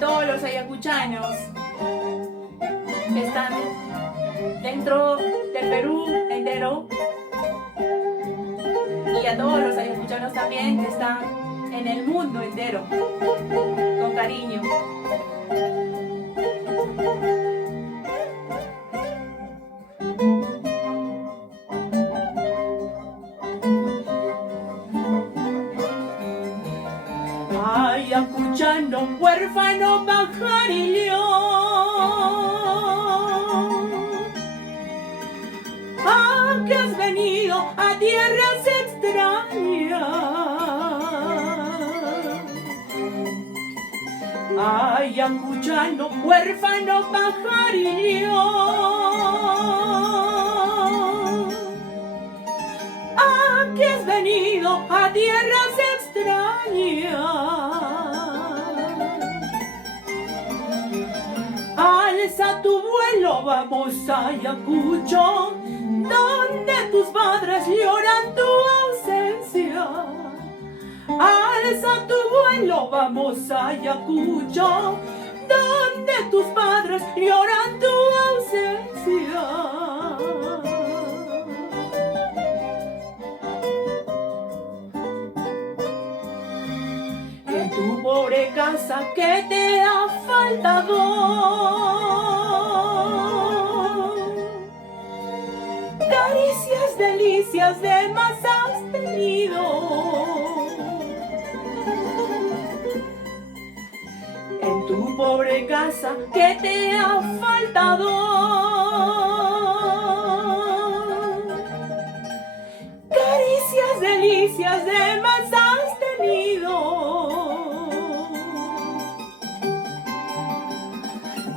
todos los ayacuchanos que están dentro del Perú entero y a todos los ayacuchanos también que están en el mundo entero, con cariño. Ayacuchano, huérfano, pajar y león, que has venido a tierras extrañas. Ayacuchano, huérfano, pajar y león, que has venido a tierras extrañas. Alza tu vuelo, vamos a Ayacucho, donde tus padres lloran tu ausencia. Alza tu vuelo, vamos a Ayacucho, donde tus padres lloran tu ausencia. En tu pobre casa que te ha faltado, caricias, delicias de más has tenido. En tu pobre casa que te ha faltado, caricias, delicias de más has tenido.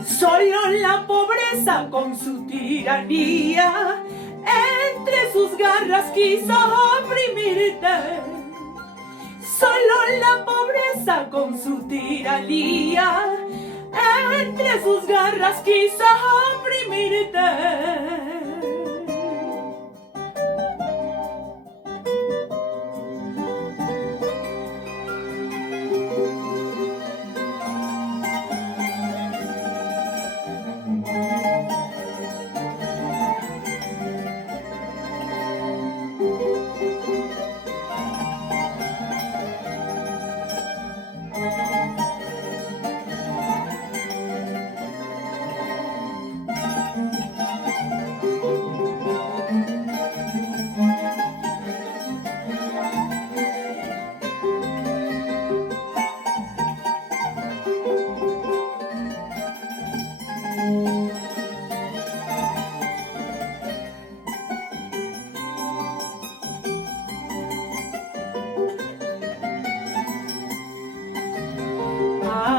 Solo la pobreza con su tiranía entre sus garras quiso oprimirte. Solo la pobreza con su tiranía entre sus garras quiso oprimirte.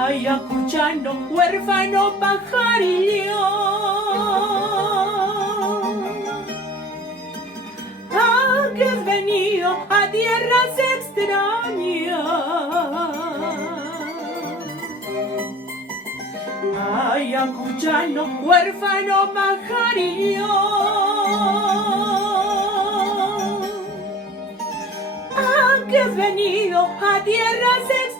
Ayacuchano, huérfano, pajar y león, que has venido a tierras extrañas. Ayacuchano, huérfano, pajar y león, que has venido a tierras extrañas.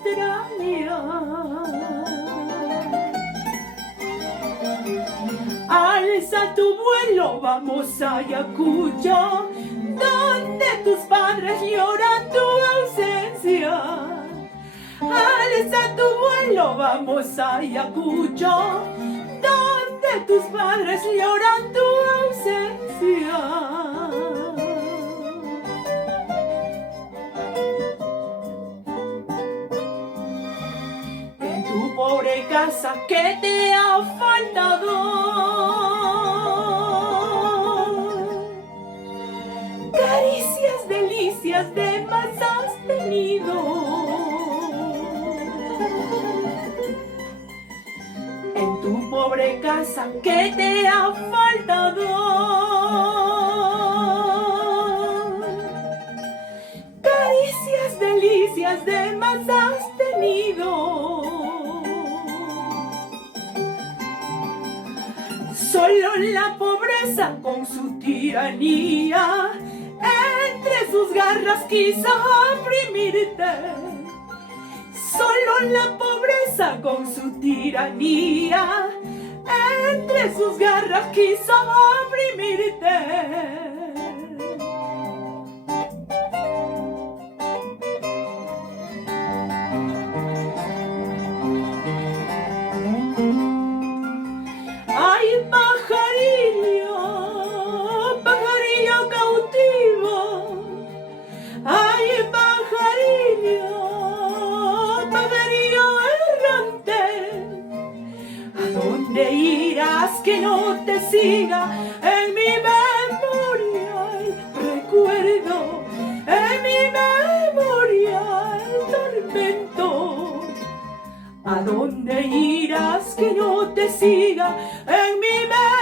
Alza tu vuelo, vamos a Ayacucho, donde tus padres lloran tu ausencia. Alza tu vuelo, vamos a Ayacucho, donde tus padres lloran tu ausencia. Tu pobre casa que te ha faltado, caricias, delicias de más has tenido. En tu pobre casa que te ha faltado, caricias, delicias de más has tenido. Solo la pobreza con su tiranía entre sus garras quiso oprimirte. Solo la pobreza con su tiranía entre sus garras quiso oprimirte. Ay, pajarillo, pajarillo cautivo. Ay, pajarillo, pajarillo errante. ¿A dónde irás que no te siga en mi memoria el recuerdo? En mi memoria el tormento. ¿A dónde irás que no te siga en mi memoria